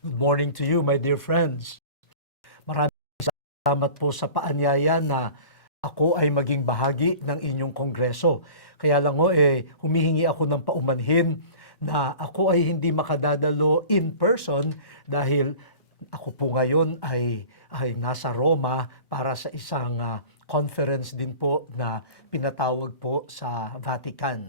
Good morning to you, my dear friends. Maraming salamat po sa paanyaya na ako ay maging bahagi ng inyong kongreso. Kaya lang humihingi ako ng paumanhin na ako ay hindi makadadalo in person dahil ako po ngayon ay nasa Roma para sa isang conference din po na pinatawag po sa Vatican.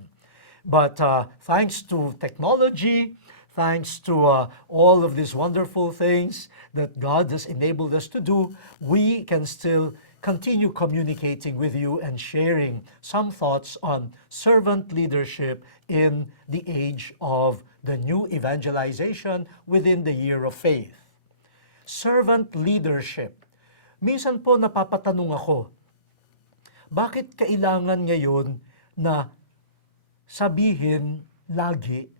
But thanks to technology, thanks to all of these wonderful things that God has enabled us to do, we can still continue communicating with you and sharing some thoughts on servant leadership in the age of the new evangelization within the year of faith. Servant leadership. Minsan po napapatanong ako, bakit kailangan ngayon na sabihin lagi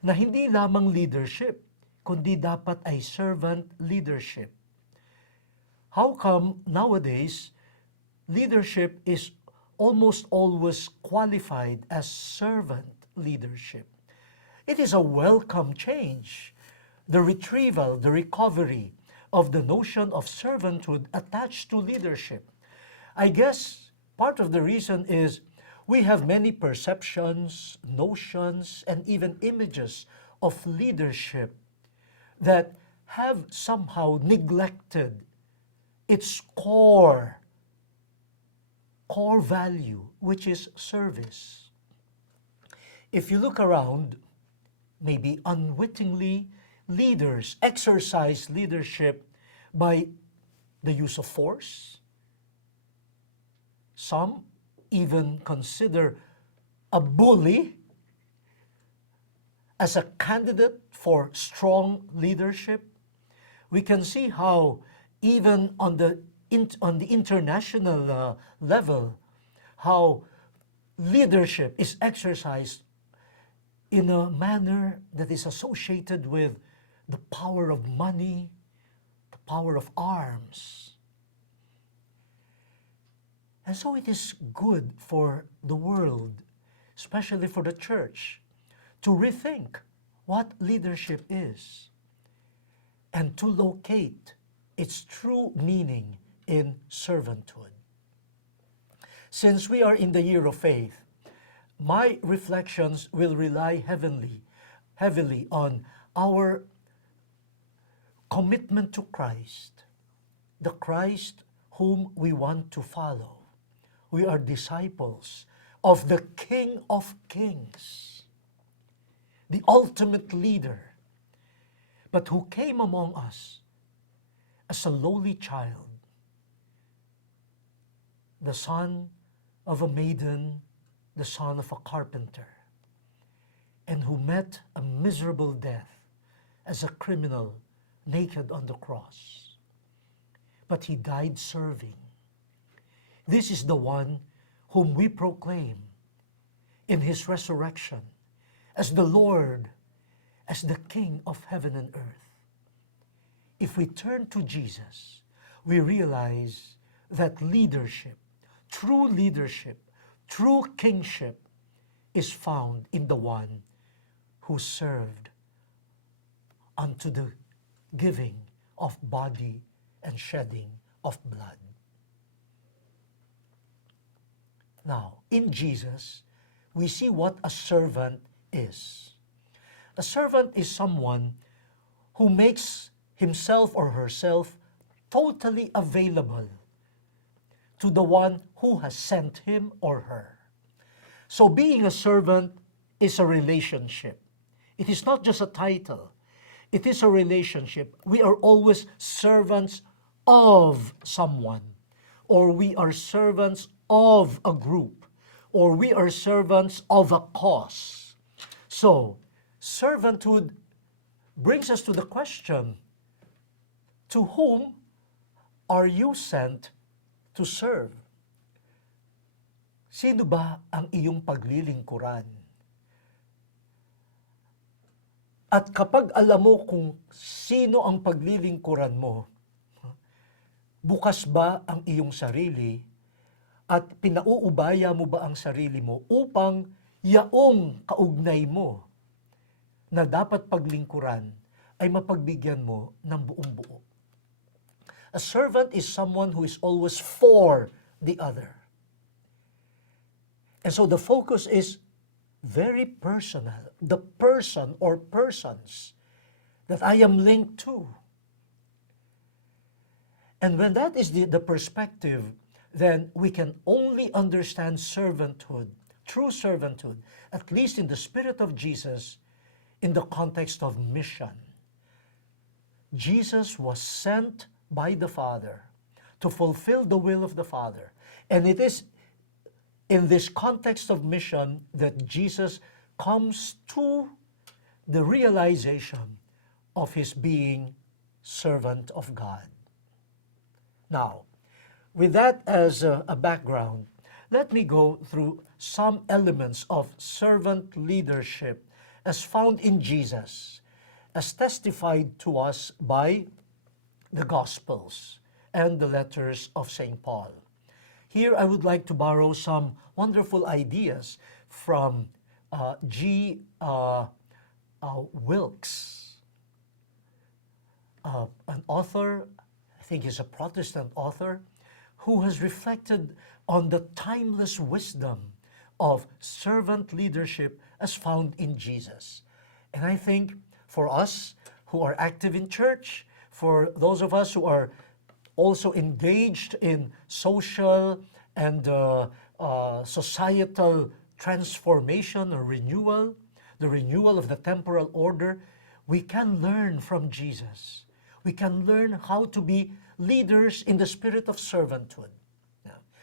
na hindi lamang leadership, kundi dapat ay servant leadership? How come nowadays leadership is almost always qualified as servant leadership? It is a welcome change, the retrieval, the recovery of the notion of servanthood attached to leadership. I guess part of the reason is we have many perceptions, notions, and even images of leadership that have somehow neglected its core value, which is service. If you look around, maybe unwittingly, leaders exercise leadership by the use of force. Some even consider a bully as a candidate for strong leadership. We can see how even on the international level, how leadership is exercised in a manner that is associated with the power of money, the power of arms. And so it is good for the world, especially for the church, to rethink what leadership is and to locate its true meaning in servanthood. Since we are in the year of faith, my reflections will rely heavily on our commitment to Christ, the Christ whom we want to follow. We are disciples of the King of Kings, the ultimate leader, but who came among us as a lowly child, the son of a maiden, the son of a carpenter, and who met a miserable death as a criminal naked on the cross. But he died serving. This is the one whom we proclaim in his resurrection as the Lord, as the King of heaven and earth. If we turn to Jesus, we realize that leadership, true kingship, is found in the one who served unto the giving of body and shedding of blood. Now, in Jesus, we see what a servant is. A servant is someone who makes himself or herself totally available to the one who has sent him or her. So being a servant is a relationship. It is not just a title. It is a relationship. We are always servants of someone, or we are servants of a group, or we are servants of a cause. So, servanthood brings us to the question, to whom are you sent to serve? Sino ba ang iyong paglilingkuran? At kapag alam mo kung sino ang paglilingkuran mo, bukas ba ang iyong sarili at pinauubaya mo ba ang sarili mo upang yaong kaugnay mo na dapat paglingkuran ay mapagbigyan mo ng buong buo. A servant is someone who is always for the other. And so the focus is very personal. The person or persons that I am linked to. And when that is the perspective, then we can only understand servanthood, true servanthood, at least in the spirit of Jesus, in the context of mission. Jesus was sent by the Father to fulfill the will of the Father. And it is in this context of mission that Jesus comes to the realization of his being servant of God. Now, with that as a background, let me go through some elements of servant leadership as found in Jesus, as testified to us by the Gospels and the letters of St. Paul. Here I would like to borrow some wonderful ideas from G. Wilkes, an author, I think he's a Protestant author, who has reflected on the timeless wisdom of servant leadership as found in Jesus. And I think for us who are active in church, for those of us who are also engaged in social and societal transformation or renewal, the renewal of the temporal order, we can learn from Jesus. We can learn how to be leaders in the spirit of servanthood.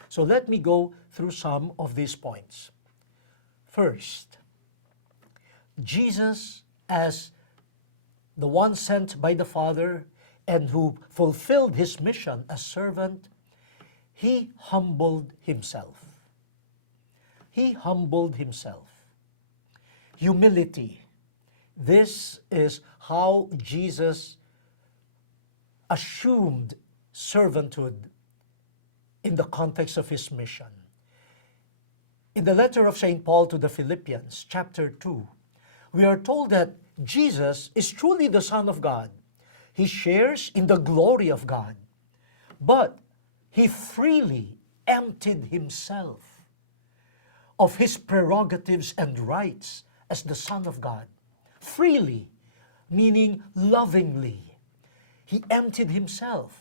So let me go through some of these points. First, Jesus as the one sent by the Father and who fulfilled his mission as servant, he humbled himself. He humbled himself. Humility. This is how Jesus assumed servanthood in the context of his mission. In the letter of St. Paul to the Philippians, chapter 2, we are told that Jesus is truly the Son of God. He shares in the glory of God, but he freely emptied himself of his prerogatives and rights as the Son of God. Freely, meaning lovingly. He emptied himself,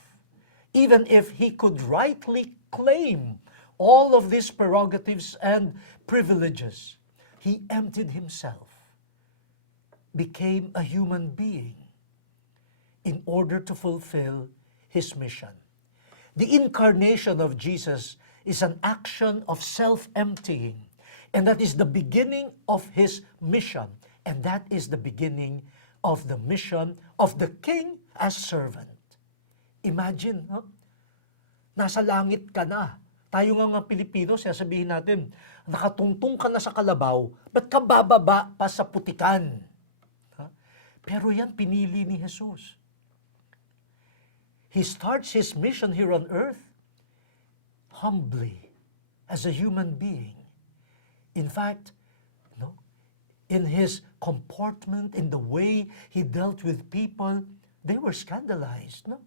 even if he could rightly claim all of these prerogatives and privileges. He emptied himself, became a human being in order to fulfill his mission. The incarnation of Jesus is an action of self-emptying, and that is the beginning of his mission, and that is the beginning of the mission of the King as servant. Imagine, no? Nasa langit ka na. Tayo nga mga Pilipino, sasabihin natin, nakatungtong ka na sa kalabaw, ba't ka bababa pa sa putikan? Pero yan pinili ni Jesus. He starts his mission here on earth humbly as a human being. In fact, no, in his comportment, in the way he dealt with people, they were scandalized. No?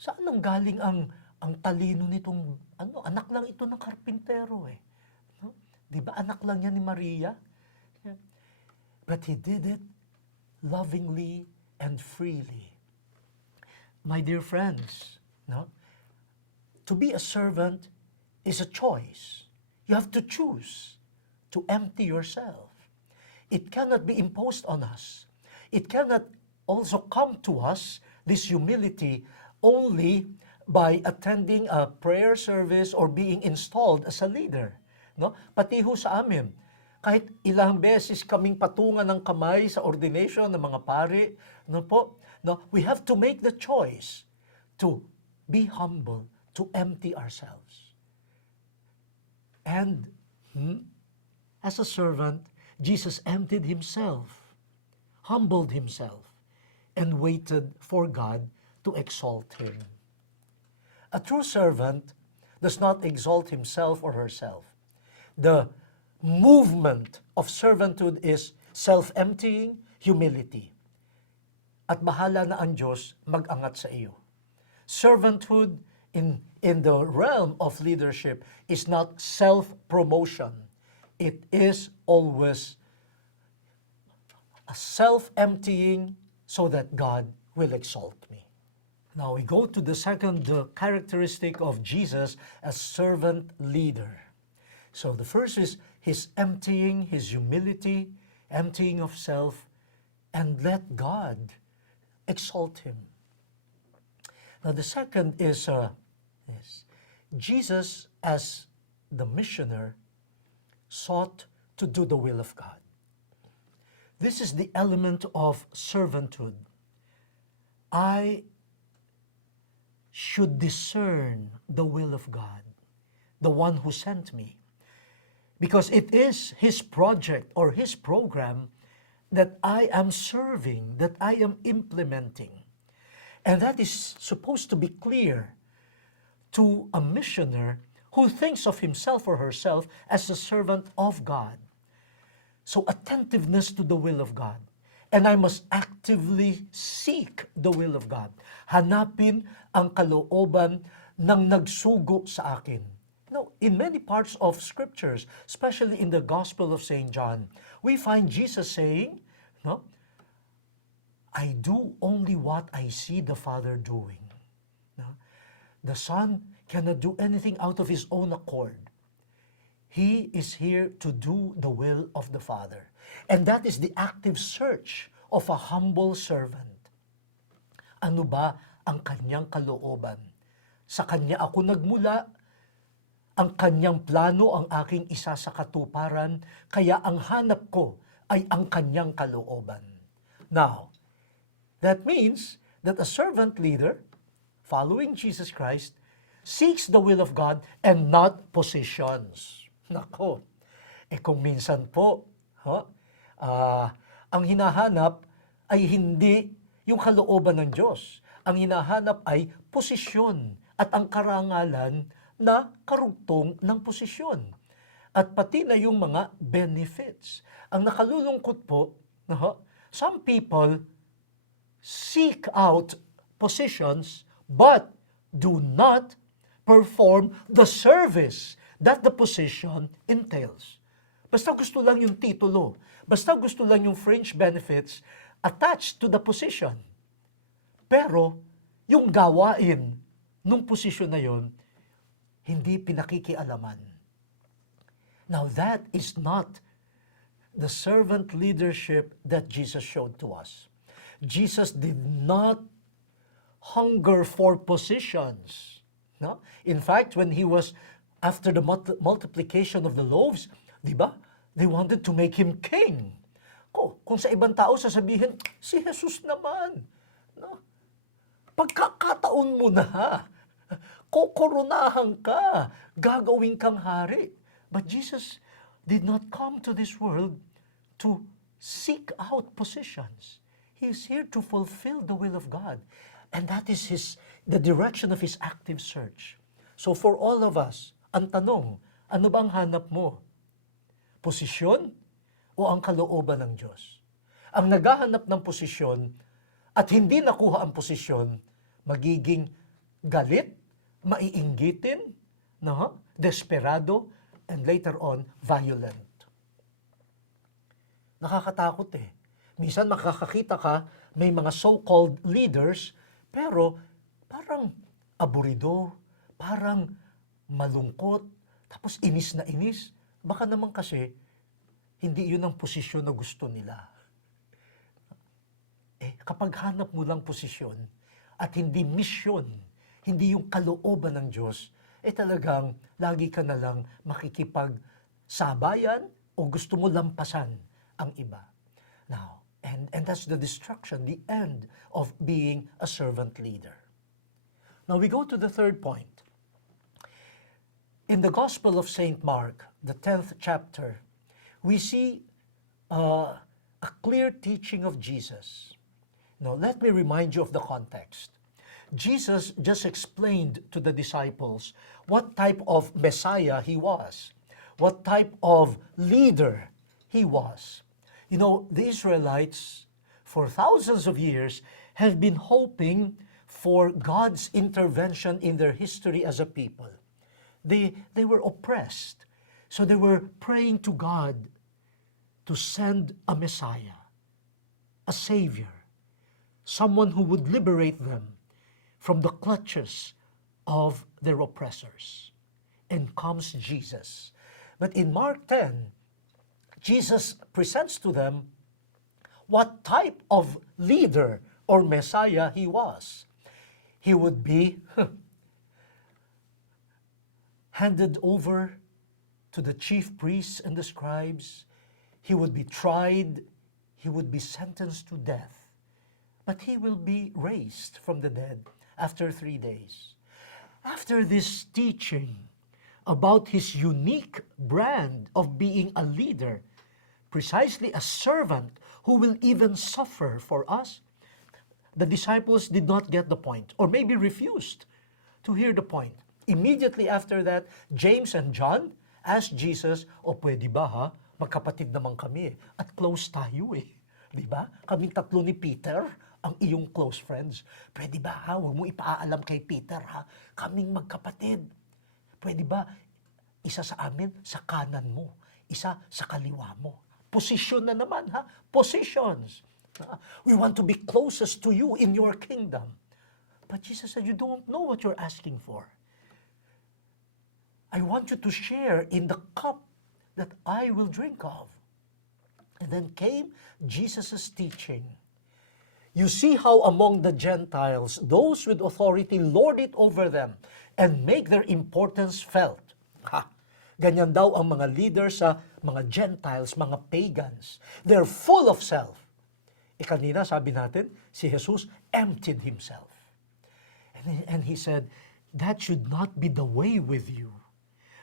Saan nang galing ang talino nitong, anak lang ito ng karpintero eh. No? Di ba anak lang yan ni Maria? Yeah. But he did it lovingly and freely. My dear friends, no? To be a servant is a choice. You have to choose to empty yourself. It cannot be imposed on us. It cannot also come to us, this humility, only by attending a prayer service or being installed as a leader. No? Pati ho sa amin, kahit ilang beses kaming patungan ng kamay sa ordination ng mga pari, no po, no, we have to make the choice to be humble, to empty ourselves. And as a servant, Jesus emptied himself, humbled himself, and waited for God to exalt him. A true servant does not exalt himself or herself. The movement of servanthood is self-emptying, humility. at bahala na ang Diyos mag-angat sa iyo. Servanthood in the realm of leadership is not self-promotion. It is always a self-emptying so that God will exalt me. Now we go to the second characteristic of Jesus as servant leader. So the first is his emptying, his humility, emptying of self, and let God exalt him. Now the second is Jesus as the missioner sought to do the will of God. This is the element of servanthood. I should discern the will of God, the one who sent me, because it is his project or his program that I am serving, that I am implementing. And that is supposed to be clear to a missioner who thinks of himself or herself as a servant of God. So attentiveness to the will of God. And I must actively seek the will of God. Hanapin ang kalooban ng nagsugo sa akin. No, in many parts of scriptures, especially in the Gospel of St. John, we find Jesus saying, no, I do only what I see the Father doing. No? The Son cannot do anything out of his own accord. He is here to do the will of the Father. And that is the active search of a humble servant. Ano ba ang kanyang kalooban? Sa kanya ako nagmula, ang kanyang plano ang aking isa sa katuparan, kaya ang hanap ko ay ang kanyang kalooban. Now, that means that a servant leader, following Jesus Christ, seeks the will of God and not positions. Nako, kung minsan po, ang hinahanap ay hindi yung kalooban ng Diyos. Ang hinahanap ay posisyon at ang karangalan na karugtong ng posisyon. At pati na yung mga benefits. Ang nakalulungkot po, some people seek out positions but do not perform the service that the position entails. Basta gusto lang yung titulo, basta gusto lang yung fringe benefits attached to the position. Pero yung gawain nung posisyon na yon, hindi pinakikialaman. Now that is not the servant leadership that Jesus showed to us. Jesus did not hunger for positions. No? In fact, when he was after the multiplication of the loaves, di ba? They wanted to make him king. Kung sa ibang tao sasabihin, si Jesus naman. No? Pagkakataon mo na, kokoronahan ka, gagawin kang hari. But Jesus did not come to this world to seek out positions. He is here to fulfill the will of God. And that is the direction of his active search. So for all of us, ang tanong, ano bang hanap mo? Posisyon o ang kalooban ng Diyos? Ang naghahanap ng posisyon at hindi nakuha ang posisyon, magiging galit, maiinggitin, desperado, and later on, violent. Nakakatakot eh. Minsan makakakita ka, may mga so-called leaders, pero parang aburido, parang malungkot, tapos inis na inis. Baka naman kasi, hindi yun ang posisyon na gusto nila. Kapag hanap mo lang posisyon, at hindi misyon, hindi yung kalooban ng Diyos, talagang lagi ka na lang makikipagsabayan o gusto mo lampasan ang iba. Now, and that's the destruction, the end of being a servant leader. Now we go to the third point. In the Gospel of St. Mark, the 10th chapter, we see a clear teaching of Jesus. Now, let me remind you of the context. Jesus just explained to the disciples what type of Messiah he was, what type of leader he was. You know, the Israelites, for thousands of years, have been hoping for God's intervention in their history as a people. They were oppressed. So they were praying to God to send a Messiah, a Savior, someone who would liberate them from the clutches of their oppressors. And comes Jesus. But in Mark 10, Jesus presents to them what type of leader or Messiah he was. He would be handed over to the chief priests and the scribes. He would be tried. He would be sentenced to death. But he will be raised from the dead after 3 days. After this teaching about his unique brand of being a leader, precisely a servant who will even suffer for us, the disciples did not get the point, or maybe refused to hear the point. Immediately after that, James and John asked Jesus, "O pwede ba ha? Magkapatid naman kami at close tayo eh. Di ba? Kaming tatlo ni Peter, ang iyong close friends. Pwede ba ha? Huwag mo ipaalam kay Peter ha? Kaming magkapatid. Pwede ba isa sa amin sa kanan mo, isa sa kaliwa mo?" Position na naman ha? Positions. We want to be closest to you in your kingdom. But Jesus said, you don't know what you're asking for. I want you to share in the cup that I will drink of. And then came Jesus' teaching. You see how among the Gentiles, those with authority lord it over them and make their importance felt. Ha! Ganyan daw ang mga leaders sa mga Gentiles, mga pagans. They're full of self. Kanina sabi natin, si Jesus emptied himself. And he said, that should not be the way with you.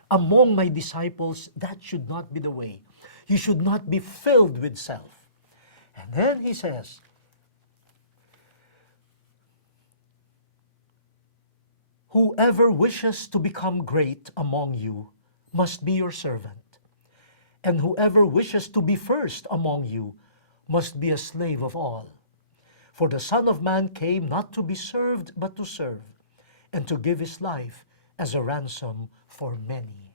Among my disciples, that should not be the way. You should not be filled with self. And then he says, whoever wishes to become great among you must be your servant. And whoever wishes to be first among you must be a slave of all. For the Son of Man came not to be served, but to serve, and to give his life as a ransom for many.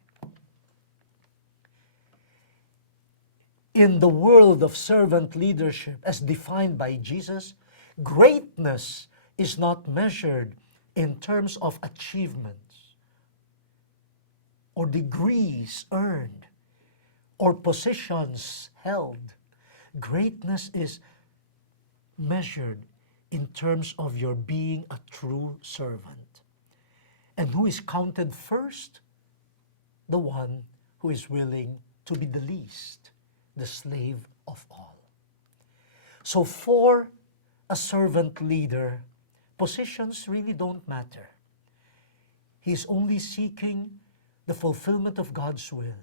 In the world of servant leadership, as defined by Jesus, greatness is not measured in terms of achievements, or degrees earned, or positions held. Greatness is measured in terms of your being a true servant. And who is counted first? The one who is willing to be the least, the slave of all. So for a servant leader, positions really don't matter. He's only seeking the fulfillment of God's will.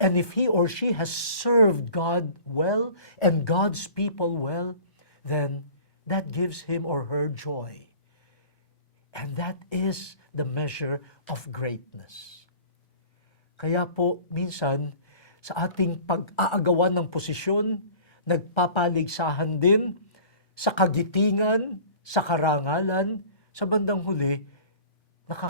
And if he or she has served God well and God's people well, then that gives him or her joy. And that is the measure of greatness. Kaya po, minsan, sa ating pag-aagawan ng posisyon, nagpapaligsahan din sa kagitingan, sa karangalan, sa bandang huli,